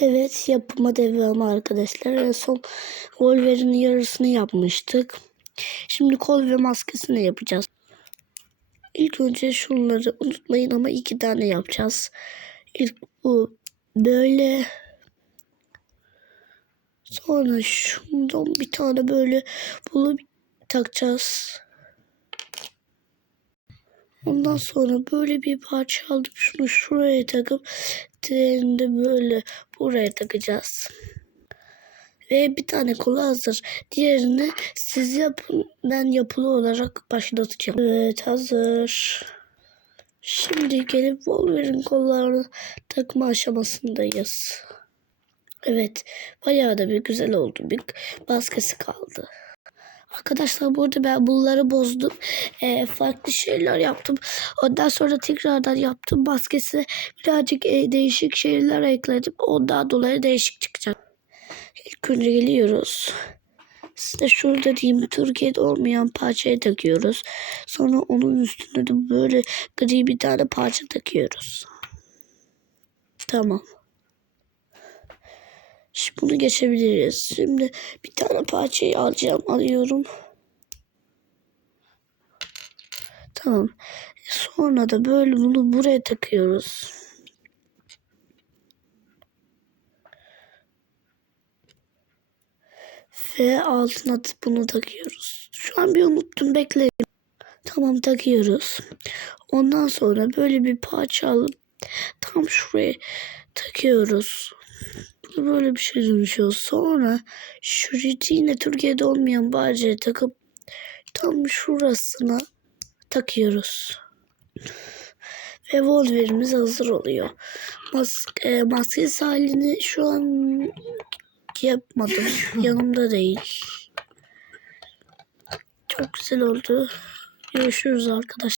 Evet yapıma devam arkadaşlar. En son Wolverine'in yarısını yapmıştık. Şimdi kol ve maskesini yapacağız. İlk önce şunları unutmayın ama iki tane yapacağız. İlk bu böyle. Sonra şundan bir tane böyle bulup takacağız. Ondan sonra böyle bir parça alıp şunu şuraya takıp diğerini de böyle buraya takacağız. Ve bir tane kolu hazır. Diğerini siz yapın. Ben yapılı olarak başlatacağım. Evet hazır. Şimdi gelip Wolverine kollarını takma aşamasındayız. Evet. Bayağı da bir güzel oldu. Bir baskısı kaldı. Arkadaşlar burada ben bunları bozdum. Ee, farklı şeyler yaptım. Ondan sonra tekrardan yaptım. Maskesi birazcık e, değişik şeyler ekledim. Ondan dolayı değişik çıkacak. İlk önce geliyoruz. Size şurada diyeyim Türkiye'de olmayan parçayı takıyoruz. Sonra onun üstüne de böyle gri bir tane parça takıyoruz. Tamam. Şimdi bunu geçebiliriz. Şimdi bir tane parçayı alacağım. Alıyorum. Tamam. Sonra da böyle bunu buraya takıyoruz. Ve altına bunu takıyoruz. Şu an bir unuttum bekleyin. Tamam takıyoruz. Ondan sonra böyle bir parça alıp tam şuraya takıyoruz. Böyle bir şey dönüşüyor. Sonra şu yine Türkiye'de olmayan bağcıya takıp tam şurasına takıyoruz. Ve Wolverine'imiz hazır oluyor. Maske, e, maskesiz halini şu an yapmadım. Yanımda değil. Çok güzel oldu. Görüşürüz arkadaşlar.